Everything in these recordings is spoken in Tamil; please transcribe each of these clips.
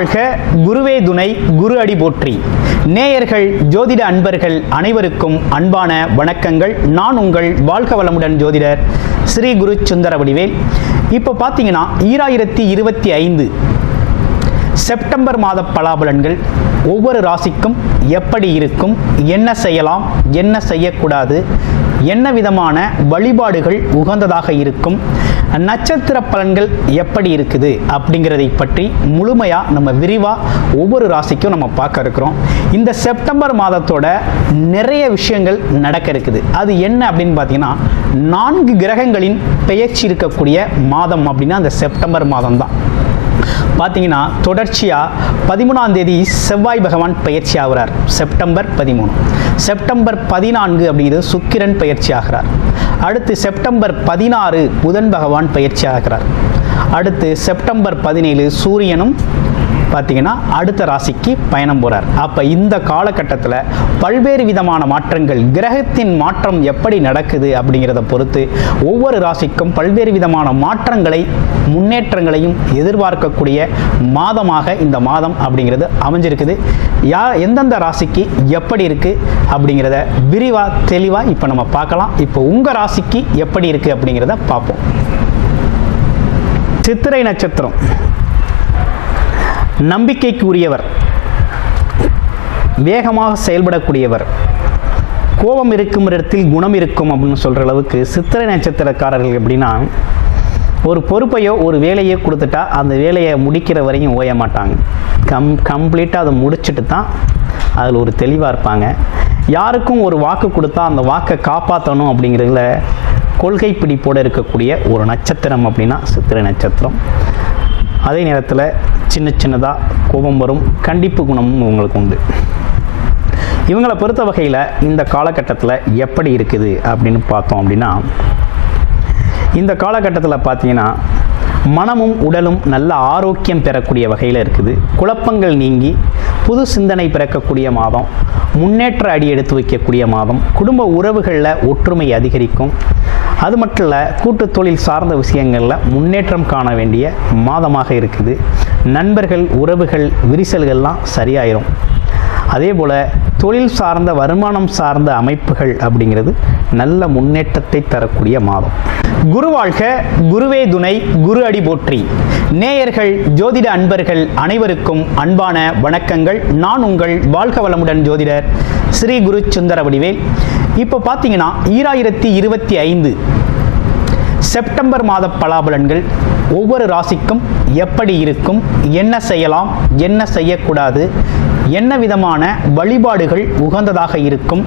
குருவாழ்க குருவே துணை குரு அடி போற்றி. நேயர்கள் ஜோதிட அன்பர்கள் அனைவருக்கும் அன்பான வணக்கங்கள். நான் உங்கள் வாழ்க வளமுடன் ஜோதிடர் ஸ்ரீ குரு சுந்தரவடிவேல். இப்போ பார்த்தீங்கன்னா 2025 செப்டம்பர் மாத பலாபலன்கள் ஒவ்வொரு ராசிக்கும் எப்படி இருக்கும், என்ன செய்யலாம், என்ன செய்யக்கூடாது, என்ன விதமான வழிபாடுகள் உகந்ததாக இருக்கும், நட்சத்திர பலன்கள் எப்படி இருக்குது அப்படிங்கிறதை பற்றி முழுமையாக நம்ம விரிவாக ஒவ்வொரு ராசிக்கும் நம்ம பார்க்க இருக்கிறோம். இந்த செப்டம்பர் மாதத்தோட நிறைய விஷயங்கள் நடக்க இருக்குது. அது என்ன அப்படின்னு பார்த்தீங்கன்னா 4 கிரகங்களின் பெயர்ச்சி இருக்கக்கூடிய மாதம் அப்படின்னா அந்த செப்டம்பர் மாதம் தான். பார்த்தீங்கன்னா தொடர்ச்சியாக 13ஆம் தேதி செவ்வாய் பகவான் பயிற்சி ஆகிறார், செப்டம்பர் 13. செப்டம்பர் 14 அப்படிங்கிறது சுக்கிரன் பயிற்சி ஆகிறார். அடுத்து செப்டம்பர் 16 புதன் பகவான் பயிற்சி ஆகிறார். அடுத்து செப்டம்பர் 17 சூரியனும் பார்த்தீங்கன்னா அடுத்த ராசிக்கு பயணம் போகிறார். அப்போ இந்த காலகட்டத்தில் பல்வேறு விதமான மாற்றங்கள், கிரகத்தின் மாற்றம் எப்படி நடக்குது அப்படிங்கிறத பொறுத்து ஒவ்வொரு ராசிக்கும் பல்வேறு விதமான மாற்றங்களை, முன்னேற்றங்களையும் எதிர்பார்க்கக்கூடிய மாதமாக இந்த மாதம் அப்படிங்கிறது அமைஞ்சிருக்குது. எந்தெந்த ராசிக்கு எப்படி இருக்குது அப்படிங்கிறத விரிவாக தெளிவாக இப்போ நம்ம பார்க்கலாம். இப்போ உங்கள் ராசிக்கு எப்படி இருக்குது அப்படிங்கிறத பார்ப்போம். சித்திரை நட்சத்திரம் நம்பிக்கைக்கு உரியவர், வேகமாக செயல்படக்கூடியவர், கோபம் இருக்கும் இடத்தில் குணம் இருக்கும் அப்படின்னு சொல்கிற அளவுக்கு சித்திரை நட்சத்திரக்காரர்கள் எப்படின்னா ஒரு பொறுப்பையோ ஒரு வேலையோ கொடுத்துட்டா அந்த வேலையை முடிக்கிற வரையும் ஓய மாட்டாங்க. கம்ப்ளீட்டாக அதை முடிச்சுட்டு தான் அதில் ஒரு தெளிவாக இருப்பாங்க. யாருக்கும் ஒரு வாக்கு கொடுத்தா அந்த வாக்கை காப்பாற்றணும் அப்படிங்கிறதுல கொள்கை பிடிப்போடு இருக்கக்கூடிய ஒரு நட்சத்திரம் அப்படின்னா சித்திரை நட்சத்திரம். அதே நேரத்தில் சின்னதாக கோபம் வரும், கண்டிப்பு குணமும் இவங்களுக்கு உண்டு. இவங்களை பொறுத்த வகையில் இந்த காலகட்டத்தில் எப்படி இருக்குது அப்படின்னு பார்த்தோம் அப்படின்னா இந்த காலகட்டத்தில் பார்த்தீங்கன்னா மனமும் உடலும் நல்ல ஆரோக்கியம் பெறக்கூடிய வகையில் இருக்குது. குழப்பங்கள் நீங்கி புது சிந்தனை பிறக்கக்கூடிய மாதம், முன்னேற்ற அடி எடுத்து வைக்கக்கூடிய மாதம், குடும்ப உறவுகளில் ஒற்றுமை அதிகரிக்கும். அது மட்டும் இல்லை, கூட்டு தொழில் சார்ந்த விஷயங்களில் முன்னேற்றம் காண வேண்டிய மாதமாக இருக்குது. நண்பர்கள், உறவுகள், விரிசல்கள்லாம் சரியாயிரும். அதே போல் தொழில் சார்ந்த, வருமானம் சார்ந்த அமைப்புகள் அப்படிங்கிறது நல்ல முன்னேற்றத்தை தரக்கூடிய மாதம். குருவாழ்க குருவே துணை குரு அடி போற்றி. நேயர்கள் ஜோதிட அன்பர்கள் அனைவருக்கும் அன்பான வணக்கங்கள். நான் உங்கள் வாழ்க வளமுடன் ஜோதிடர் ஸ்ரீ குரு சுந்தரவடிவேல். இப்போ பார்த்தீங்கன்னா 2025 செப்டம்பர் மாத பலாபலன்கள் ஒவ்வொரு ராசிக்கும் எப்படி இருக்கும், என்ன செய்யலாம், என்ன செய்யக்கூடாது, என்ன விதமான வழிபாடுகள் உகந்ததாக இருக்கும்,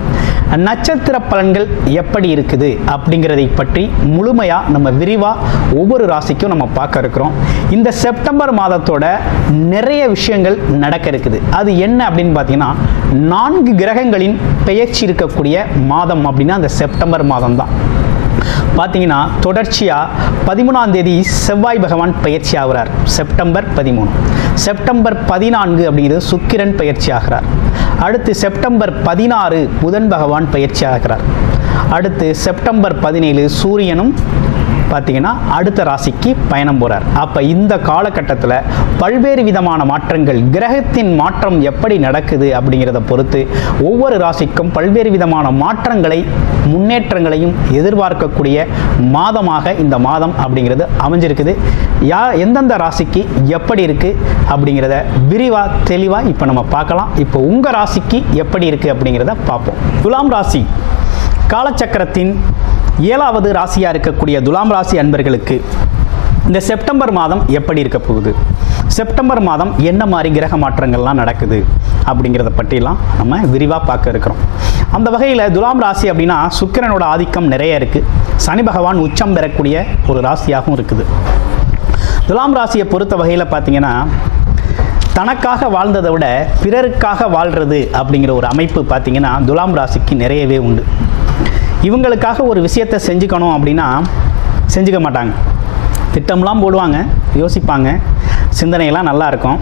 நட்சத்திர பலன்கள் எப்படி இருக்குது அப்படிங்கிறதை பற்றி முழுமையாக நம்ம விரிவாக ஒவ்வொரு ராசிக்கும் நம்ம பார்க்க இருக்கிறோம். இந்த செப்டம்பர் மாதத்தோட நிறைய விஷயங்கள் நடக்க இருக்குது. அது என்ன அப்படின்னு பார்த்தீங்கன்னா 4 கிரகங்களின் பெயர்ச்சி இருக்கக்கூடிய மாதம் அப்படின்னா அந்த செப்டம்பர் மாதம் தான். பார்த்தீங்கன்னா தொடர்ச்சியாக 13ஆம் தேதி செவ்வாய் பகவான் பயிற்சி ஆகிறார், செப்டம்பர் 13. செப்டம்பர் 14 அப்படிங்கிறது சுக்கிரன் பயிற்சி ஆகிறார். அடுத்து செப்டம்பர் 16 புதன் பகவான் பயிற்சி ஆகிறார். அடுத்து செப்டம்பர் 17 சூரியனும் பார்த்தீங்கன்னா அடுத்த ராசிக்கு பயணம் போகிறார். அப்போ இந்த காலகட்டத்தில் பல்வேறு விதமான மாற்றங்கள், கிரகத்தின் மாற்றம் எப்படி நடக்குது அப்படிங்கிறத பொறுத்து ஒவ்வொரு ராசிக்கும் பல்வேறு விதமான மாற்றங்களை, முன்னேற்றங்களையும் எதிர்பார்க்கக்கூடிய மாதமாக இந்த மாதம் அப்படிங்கிறது அமைஞ்சிருக்குது. எந்தெந்த ராசிக்கு எப்படி இருக்குது அப்படிங்கிறத விரிவாக தெளிவாக இப்போ நம்ம பார்க்கலாம். இப்போ உங்கள் ராசிக்கு எப்படி இருக்குது அப்படிங்கிறத பார்ப்போம். துலாம் ராசி காலச்சக்கரத்தின் 7வது ராசியாக இருக்கக்கூடிய துலாம் ராசி அன்பர்களுக்கு இந்த செப்டம்பர் மாதம் எப்படி இருக்க போகுது, செப்டம்பர் மாதம் என்ன மாதிரி கிரக மாற்றங்கள்லாம் நடக்குது அப்படிங்கிறத பற்றிலாம் நம்ம விரிவாக பார்க்க இருக்கிறோம். அந்த வகையில் துலாம் ராசி அப்படின்னா சுக்கிரனோட ஆதிக்கம் நிறைய இருக்குது. சனி பகவான் உச்சம் பெறக்கூடிய ஒரு ராசியாகவும் இருக்குது. துலாம் ராசியை பொறுத்த வகையில் பார்த்தீங்கன்னா தனக்காக வாழ்ந்ததை விட பிறருக்காக வாழ்கிறது அப்படிங்கிற ஒரு அமைப்பு பார்த்தீங்கன்னா துலாம் ராசிக்கு நிறையவே உண்டு. இவங்களுக்காக ஒரு விஷயத்தை செஞ்சுக்கணும் அப்படின்னா செஞ்சுக்க மாட்டாங்க. திட்டம்லாம் போடுவாங்க, யோசிப்பாங்க, சிந்தனையெல்லாம் நல்லா இருக்கும்.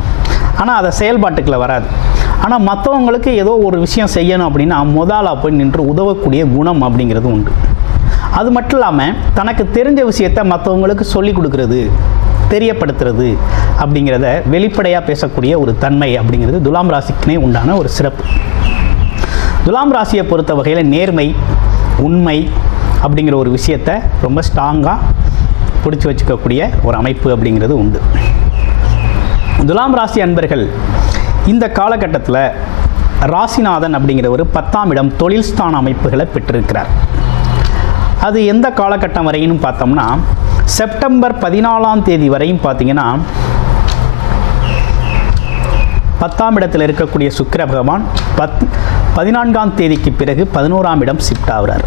ஆனால் அதை செயல்பாட்டுக்குள்ள வராது. ஆனால் மற்றவங்களுக்கு ஏதோ ஒரு விஷயம் செய்யணும் அப்படின்னா முதலாக போய் நின்று உதவக்கூடிய குணம் அப்படிங்கிறது உண்டு. அது மட்டும் இல்லாமல் தனக்கு தெரிஞ்ச விஷயத்தை மற்றவங்களுக்கு சொல்லி கொடுக்குறது, தெரியப்படுத்துறது அப்படிங்கிறத வெளிப்படையாக பேசக்கூடிய ஒரு தன்மை அப்படிங்கிறது துலாம் ராசிக்குனே உண்டான ஒரு சிறப்பு. துலாம் ராசியை பொறுத்த வகையில் நேர்மை, உண்மை அப்படிங்கிற ஒரு விஷயத்தை ரொம்ப ஸ்ட்ராங்காக பிடிச்சி வச்சுக்கக்கூடிய ஒரு அமைப்பு அப்படிங்கிறது உண்டு. துலாம் ராசி அன்பர்கள் இந்த காலகட்டத்தில் ராசிநாதன் அப்படிங்கிறவர் 10ஆம் இடம் தொழில் ஸ்தான அமைப்புகளை பெற்றிருக்கிறார். அது எந்த காலகட்டம் வரையும் பார்த்தோம்னா செப்டம்பர் 14ஆம் தேதி வரையும் பார்த்தீங்கன்னா 10ஆம் இடத்தில் இருக்கக்கூடிய சுக்கிர பகவான் 14ஆம் தேதிக்கு பிறகு 11ஆம் இடம் ஷிஃப்ட் ஆகிறார்.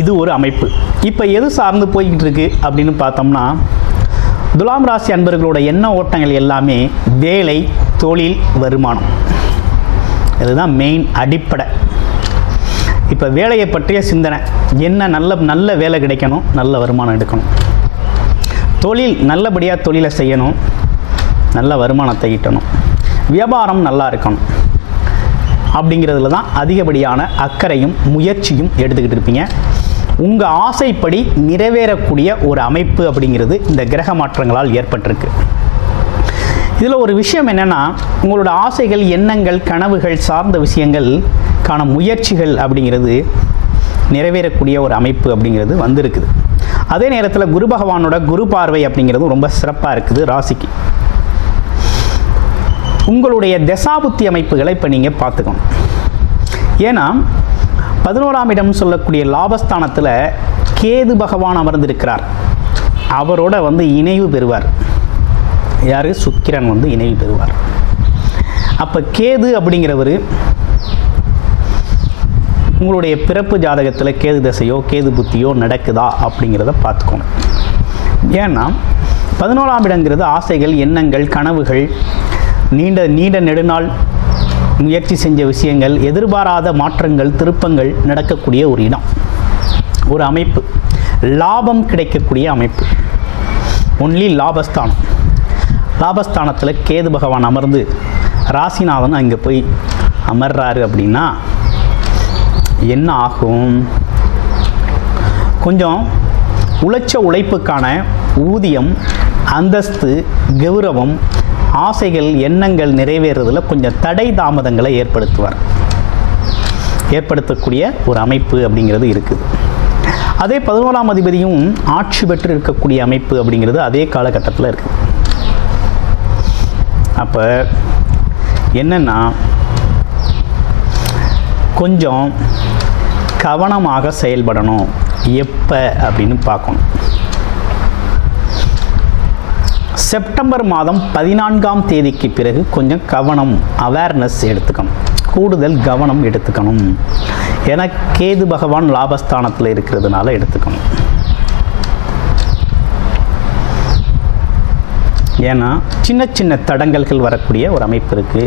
இது ஒரு அமைப்பு. இப்போ எது சார்ந்து போய்கிட்டு இருக்கு அப்படின்னு பார்த்தோம்னா துலாம் ராசி அன்பர்களோட எண்ண ஓட்டங்கள் எல்லாமே வேலை, தொழில், வருமானம். இதுதான் மெயின் அடிப்படை. இப்போ வேலையை பற்றிய சிந்தனை என்ன, நல்ல வேலை கிடைக்கணும், நல்ல வருமானம் எடுக்கணும். தொழில் நல்லபடியாக தொழிலை செய்யணும், நல்ல வருமானத்தை ஈட்டணும். வியாபாரம் நல்லா இருக்கணும். அப்படிங்கிறதுல தான் அதிகப்படியான அக்கறையும் முயற்சியும் எடுத்துக்கிட்டு இருப்பீங்க. உங்கள் ஆசைப்படி நிறைவேறக்கூடிய ஒரு அமைப்பு அப்படிங்கிறது இந்த கிரக மாற்றங்களால் ஏற்பட்டிருக்கு. இதில் ஒரு விஷயம் என்னென்னா, உங்களோட ஆசைகள், எண்ணங்கள், கனவுகள் சார்ந்த விஷயங்களுக்கான முயற்சிகள் அப்படிங்கிறது நிறைவேறக்கூடிய ஒரு அமைப்பு அப்படிங்கிறது வந்திருக்குது. அதே நேரத்தில் குரு பகவானோட குரு பார்வை அப்படிங்கிறது ரொம்ப சிறப்பாக இருக்குது ராசிக்கு. உங்களுடைய தசாபுத்தி அமைப்புகளை இப்போ நீங்கள் பார்த்துக்கணும். ஏன்னா 11ஆம் இடம் சொல்லக்கூடிய லாபஸ்தானத்தில் கேது பகவான் அமர்ந்திருக்கிறார். அவரோட இணைவு பெறுவார். யார்? சுக்கிரன் இணைவு பெறுவார். அப்போ கேது அப்படிங்கிறவர் உங்களுடைய பிறப்பு ஜாதகத்தில் கேது தசையோ கேது புத்தியோ நடக்குதா அப்படிங்கிறத பார்த்துக்கணும். ஏன்னா 11ஆம் இடங்கிறது ஆசைகள், எண்ணங்கள், கனவுகள், நீண்ட நெடுநாள் முயற்சி செஞ்ச விஷயங்கள், எதிர்பாராத மாற்றங்கள், திருப்பங்கள் நடக்கக்கூடிய ஒரு இடம், ஒரு அமைப்பு. லாபம் கிடைக்கக்கூடிய அமைப்பு. ஒன்லி லாபஸ்தானம். லாபஸ்தானத்தில் கேது பகவான் அமர்ந்து ராசிநாதன் அங்கே போய் அமர்றாரு அப்படின்னா என்ன ஆகும்? கொஞ்சம் உழைச்ச உழைப்புக்கான ஊதியம், அந்தஸ்து, கௌரவம், ஆசைகள், எண்ணங்கள் நிறைவேறுறதில் கொஞ்சம் தடை தாமதங்களை ஏற்படுத்தக்கூடிய ஒரு அமைப்பு அப்படிங்கிறது இருக்குது. அதே 11ஆம் அதிபதியும் ஆட்சி பெற்று இருக்கக்கூடிய அமைப்பு அப்படிங்கிறது அதே காலகட்டத்தில் இருக்குது. அப்போ என்னென்னா, கொஞ்சம் கவனமாக செயல்படணும். எப்போ அப்படின்னு பார்க்கணும். செப்டம்பர் மாதம் 14ஆம் தேதிக்கு பிறகு கொஞ்சம் கவனம், அவேர்னஸ் எடுத்துக்கணும், கூடுதல் கவனம் எடுத்துக்கணும். ஏன்னா கேது பகவான் லாபஸ்தானத்தில் இருக்கிறதுனால எடுத்துக்கணும். ஏன்னா சின்ன தடங்கல்கள் வரக்கூடிய ஒரு அமைப்பு இருக்குது.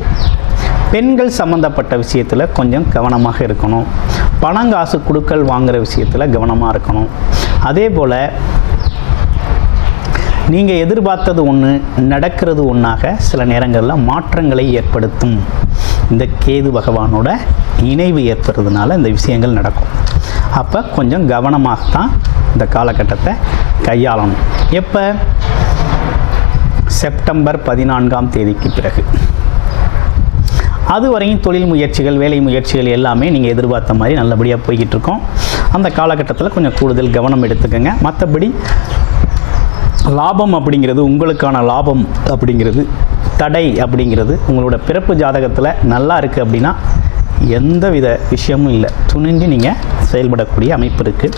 பெண்கள் சம்மந்தப்பட்ட விஷயத்தில் கொஞ்சம் கவனமாக இருக்கணும். பணங்காசு கொடுக்கல் வாங்குகிற விஷயத்தில் கவனமாக இருக்கணும். அதே போல் நீங்கள் எதிர்பார்த்தது ஒன்று நடக்கிறது ஒன்றாக சில நேரங்களில் மாற்றங்களை ஏற்படுத்தும். இந்த கேது பகவானோட இணைவு ஏற்படுறதுனால இந்த விஷயங்கள் நடக்கும். அப்போ கொஞ்சம் கவனமாகத்தான் இந்த காலகட்டத்தை கையாளணும். எப்போ? செப்டம்பர் 14ஆம் தேதிக்கு பிறகு. அதுவரையும் தொழில் முயற்சிகள், வேலை முயற்சிகள் எல்லாமே நீங்கள் எதிர்பார்த்த மாதிரி நல்லபடியாக போய்கிட்டு இருக்கோம். அந்த காலகட்டத்தில் கொஞ்சம் கூடுதல் கவனம் எடுத்துக்கோங்க. மற்றபடி லாபம் அப்படிங்கிறது, உங்களுக்கான லாபம் அப்படிங்கிறது, தடை அப்படிங்கிறது உங்களோட பிறப்பு ஜாதகத்தில் நல்லா இருக்குது அப்படின்னா எந்த வித விஷயமும் இல்லை. துணிஞ்சு நீங்கள் செயல்படக்கூடிய அமைப்பு இருக்குது.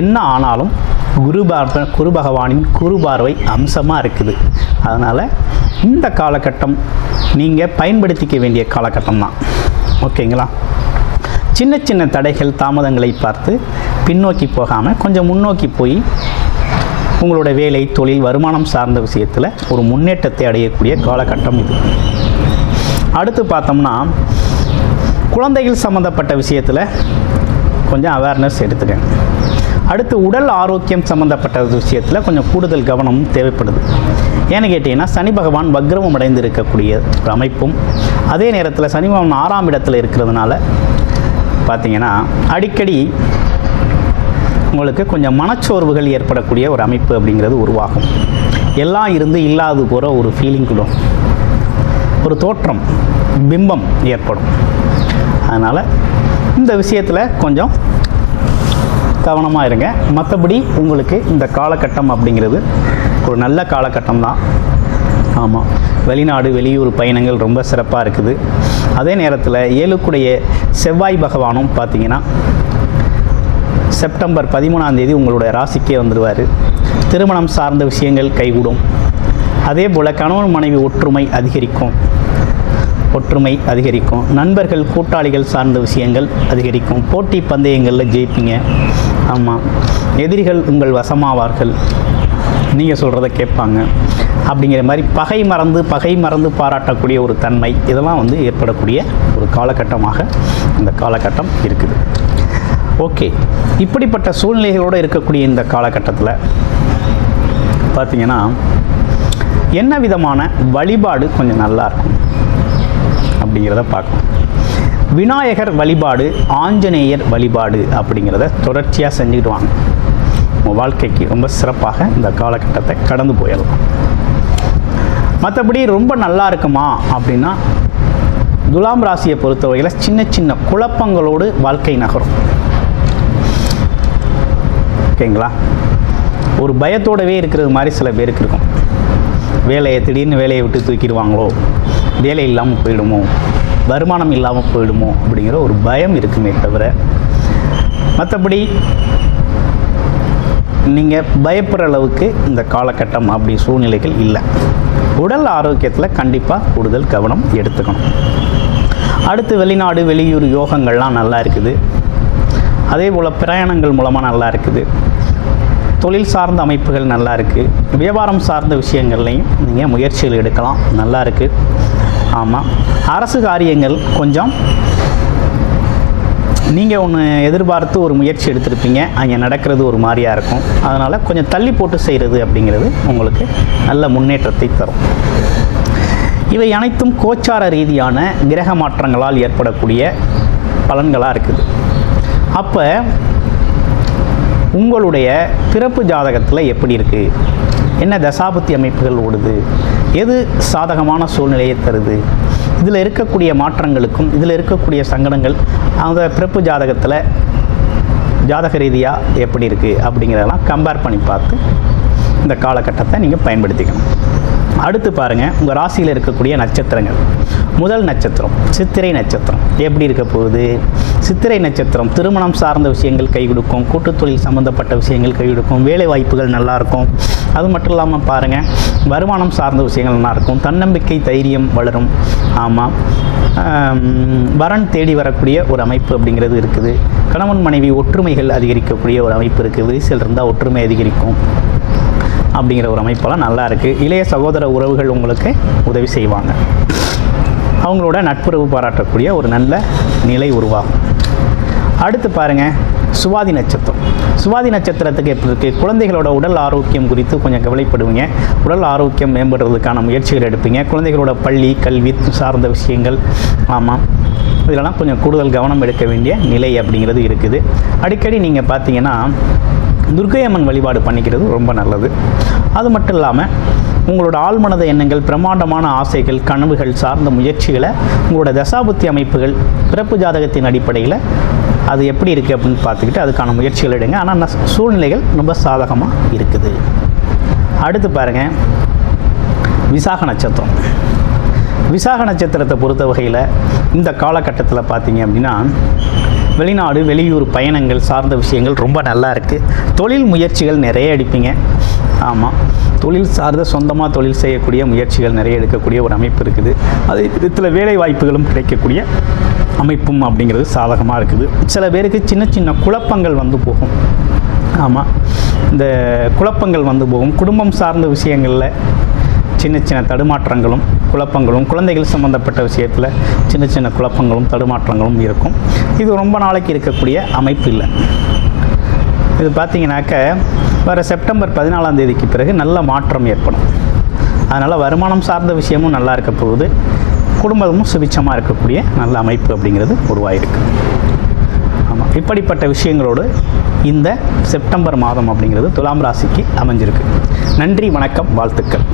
என்ன ஆனாலும் குரு பகவானின் குரு பார்வை அம்சமாக இருக்குது. அதனால் இந்த காலகட்டம் நீங்கள் பயன்படுத்திக்க வேண்டிய காலகட்டம் தான். ஓகேங்களா? சின்ன தடைகள், தாமதங்களை பார்த்து பின்னோக்கி போகாமல் கொஞ்சம் முன்னோக்கி போய் உங்களோட வேலை, தொழில், வருமானம் சார்ந்த விஷயத்தில் ஒரு முன்னேற்றத்தை அடையக்கூடிய காலகட்டம் இது. அடுத்து பார்த்தோம்னா குழந்தைகள் சம்மந்தப்பட்ட விஷயத்தில் கொஞ்சம் அவேர்னஸ் எடுத்துக்கங்க. அடுத்து உடல் ஆரோக்கியம் சம்மந்தப்பட்ட விஷயத்தில் கொஞ்சம் கூடுதல் கவனமும் தேவைப்படுது. ஏன்னு கேட்டிங்கன்னா சனி பகவான் வக்ரமம் அடைந்து இருக்கக்கூடிய ஒரு அமைப்பும், அதே நேரத்தில் சனி பகவான் 6ஆம் இடத்துல இருக்கிறதுனால பார்த்திங்கன்னா அடிக்கடி உங்களுக்கு கொஞ்சம் மனச்சோர்வுகள் ஏற்படக்கூடிய ஒரு அமைப்பு அப்படிங்கிறது உருவாகும். எல்லாம் இருந்து இல்லாது போகிற ஒரு ஃபீலிங் கூட, ஒரு தோற்றம், பிம்பம் ஏற்படும். அதனால் இந்த விஷயத்தில் கொஞ்சம் கவனமாக இருங்க. மற்றபடி உங்களுக்கு இந்த காலகட்டம் அப்படிங்கிறது ஒரு நல்ல காலகட்டம் தான். ஆமாம், வெளிநாடு வெளியூர் பயணங்கள் ரொம்ப சிறப்பாக இருக்குது. அதே நேரத்தில் 7க்குடைய செவ்வாய் பகவானும் பார்த்திங்கன்னா செப்டம்பர் 13 உங்களுடைய ராசிக்கே வந்துடுவார். திருமணம் சார்ந்த விஷயங்கள் கைகூடும். அதே போல் கணவன் மனைவி ஒற்றுமை அதிகரிக்கும். நண்பர்கள் கூட்டாளிகள் சார்ந்த விஷயங்கள் அதிகரிக்கும். போட்டி பந்தயங்களில் ஜெயிப்பீங்க. ஆமாம், எதிரிகள் உங்கள் வசமாவார்கள், நீங்கள் சொல்கிறத கேட்பாங்க. அப்படிங்கிற மாதிரி பகை மறந்து பாராட்டக்கூடிய ஒரு தன்மை, இதெல்லாம் வந்து ஏற்படக்கூடிய ஒரு காலகட்டமாக இந்த காலகட்டம் இருக்குது. ஓகே, இப்படிப்பட்ட சூழ்நிலைகளோடு இருக்கக்கூடிய இந்த காலகட்டத்தில் பார்த்திங்கன்னா என்ன விதமான வழிபாடு கொஞ்சம் நல்லாயிருக்கும் அப்படிங்கிறத பார்க்கணும். விநாயகர் வழிபாடு, ஆஞ்சநேயர் வழிபாடு அப்படிங்கிறத தொடர்ச்சியாக செஞ்சுக்கிட்டு வாங்க. உங்கள் வாழ்க்கைக்கு ரொம்ப சிறப்பாக இந்த காலகட்டத்தை கடந்து போயிடலாம். மற்றபடி ரொம்ப நல்லா இருக்குமா அப்படின்னா, துலாம் ராசியை பொறுத்தவரையில் சின்ன சின்ன குழப்பங்களோடு வாழ்க்கை நகரும். ஓகேங்களா? ஒரு பயத்தோடவே இருக்கிறது மாதிரி சில பேருக்கு இருக்கும். திடீர்னு வேலையை விட்டு தூக்கிடுவாங்களோ, வேலை இல்லாமல் போயிடுமோ, வருமானம் இல்லாமல் போயிடுமோ அப்படிங்கிற ஒரு பயம் இருக்குமே தவிர, மற்றபடி நீங்கள் பயப்படுற அளவுக்கு இந்த காலகட்டம் அப்படி சூழ்நிலைகள் இல்லை. உடல் ஆரோக்கியத்தில் கண்டிப்பாக கூடுதல் கவனம் எடுத்துக்கணும். அடுத்து வெளிநாடு வெளியூர் யோகங்கள்லாம் நல்லா இருக்குது. அதே போல் பிரயாணங்கள் மூலமாக நல்லா இருக்குது. தொழில் சார்ந்த அமைப்புகள் நல்லா இருக்குது. வியாபாரம் சார்ந்த விஷயங்கள்லையும் நீங்கள் முயற்சிகள் எடுக்கலாம், நல்லா இருக்குது. ஆமாம், அரசு காரியங்கள் கொஞ்சம் நீங்கள் ஒன்று எதிர்பார்த்து ஒரு முயற்சி எடுத்திருப்பீங்க, அங்கே நடக்கிறது ஒரு மாதிரியாக இருக்கும். அதனால் கொஞ்சம் தள்ளி போட்டு செய்கிறது அப்படிங்கிறது உங்களுக்கு நல்ல முன்னேற்றத்தை தரும். இவை அனைத்தும் கோச்சார ரீதியான கிரக மாற்றங்களால் ஏற்படக்கூடிய பலன்களாக இருக்குது. அப்போ உங்களுடைய பிறப்பு ஜாதகத்தில் எப்படி இருக்குது, என்ன தசாபுத்தி அமைப்புகள் ஓடுது, எது சாதகமான சூழ்நிலையை தருது, இதில் இருக்கக்கூடிய மாற்றங்களுக்கும் இதில் இருக்கக்கூடிய சங்கடங்கள் அந்த பிறப்பு ஜாதகத்தில் ஜாதக ரீதியாக எப்படி இருக்குது அப்படிங்கிறதெல்லாம் கம்பேர் பண்ணி பார்த்து இந்த காலகட்டத்தை நீங்கள் பயன்படுத்திக்கணும். அடுத்து பாருங்கள், உங்கள் ராசியில் இருக்கக்கூடிய நட்சத்திரங்கள். முதல் நட்சத்திரம் சித்திரை நட்சத்திரம் எப்படி இருக்க போகுது? சித்திரை நட்சத்திரம் திருமணம் சார்ந்த விஷயங்கள் கை கொடுக்கும், கூட்டுத்தொழில் சம்மந்தப்பட்ட விஷயங்கள் கை கொடுக்கும், வேலை வாய்ப்புகள் நல்லாயிருக்கும். அது மட்டும் இல்லாமல் பாருங்கள், வருமானம் சார்ந்த விஷயங்கள் நல்லாயிருக்கும், தன்னம்பிக்கை தைரியம் வளரும். ஆமாம், வரன் தேடி வரக்கூடிய ஒரு அமைப்பு அப்படிங்கிறது இருக்குது. கணவன் மனைவி ஒற்றுமைகள் அதிகரிக்கக்கூடிய ஒரு அமைப்பு இருக்குது. விரிசல் இருந்தால் ஒற்றுமை அதிகரிக்கும் அப்படிங்கிற ஒரு அமைப்பெல்லாம் நல்லா இருக்குது. இளைய சகோதர உறவுகள் உங்களுக்கு உதவி செய்வாங்க. அவங்களோட நட்புறவு பாராட்டக்கூடிய ஒரு நல்ல நிலை உருவாகும். அடுத்து பாருங்கள், சுவாதி நட்சத்திரம். சுவாதி நட்சத்திரத்துக்கு எப்படி இருக்குது? குழந்தைகளோட உடல் ஆரோக்கியம் குறித்து கொஞ்சம் கவலைப்படுவீங்க. உடல் ஆரோக்கியம் மேம்படுறதுக்கான முயற்சிகள் எடுப்பீங்க. குழந்தைகளோட பள்ளி கல்வி சார்ந்த விஷயங்கள், ஆமாம், இதெல்லாம் கொஞ்சம் கூடுதல் கவனம் எடுக்க வேண்டிய நிலை அப்படிங்கிறது இருக்குது. அடிக்கடி நீங்கள் பார்த்தீங்கன்னா துர்க்கை அம்மன் வழிபாடு பண்ணிக்கிறது ரொம்ப நல்லது. அது மட்டும் இல்லாமல் உங்களோட ஆழ்மனத எண்ணங்கள், பிரம்மாண்டமான ஆசைகள், கனவுகள் சார்ந்த முயற்சிகளை உங்களோட தசாபுத்தி அமைப்புகள் பிறப்பு ஜாதகத்தின் அடிப்படையில் அது எப்படி இருக்குது அப்படின்னு பார்த்துக்கிட்டு அதுக்கான முயற்சிகள் எடுங்க. ஆனால் சூழ்நிலைகள் ரொம்ப சாதகமாக இருக்குது. அடுத்து பாருங்கள், விசாக நட்சத்திரம். விசாக நட்சத்திரத்தை பொறுத்த வகையில் இந்த காலகட்டத்தில் பார்த்தீங்க அப்படின்னா வெளிநாடு வெளியூர் பயணங்கள் சார்ந்த விஷயங்கள் ரொம்ப நல்லா இருக்குது. தொழில் முயற்சிகள் நிறைய எடுப்பீங்க. ஆமாம், தொழில் சார்ந்த சொந்தமாக தொழில் செய்யக்கூடிய முயற்சிகள் நிறைய எடுக்கக்கூடிய ஒரு அமைப்பு இருக்குது. அதே விதத்தில் வேலை வாய்ப்புகளும் கிடைக்கக்கூடிய அமைப்பும் அப்படிங்கிறது சாதகமாக இருக்குது. சில பேருக்கு சின்ன சின்ன குழப்பங்கள் வந்து போகும். ஆமாம், இந்த குழப்பங்கள் வந்து போகும். குடும்பம் சார்ந்த விஷயங்களில் சின்ன சின்ன தடுமாற்றங்களும் குழப்பங்களும், குழந்தைகள் சம்மந்தப்பட்ட விஷயத்தில் சின்ன சின்ன குழப்பங்களும் தடுமாற்றங்களும் இருக்கும். இது ரொம்ப நாளைக்கு இருக்கக்கூடிய அமைப்பு இல்லை. இது பார்த்திங்கனாக்க வர செப்டம்பர் 14 பிறகு நல்ல மாற்றம் ஏற்படும். அதனால் வருமானம் சார்ந்த விஷயமும் நல்லா இருக்க போகுது. குடும்பமும் சுபிட்சமாக இருக்கக்கூடிய நல்ல அமைப்பு அப்படிங்கிறது உருவாயிருக்கு. ஆமாம், இப்படிப்பட்ட விஷயங்களோடு இந்த செப்டம்பர் மாதம் அப்படிங்கிறது துலாம் ராசிக்கு அமைஞ்சிருக்கு. நன்றி, வணக்கம், வாழ்த்துக்கள்.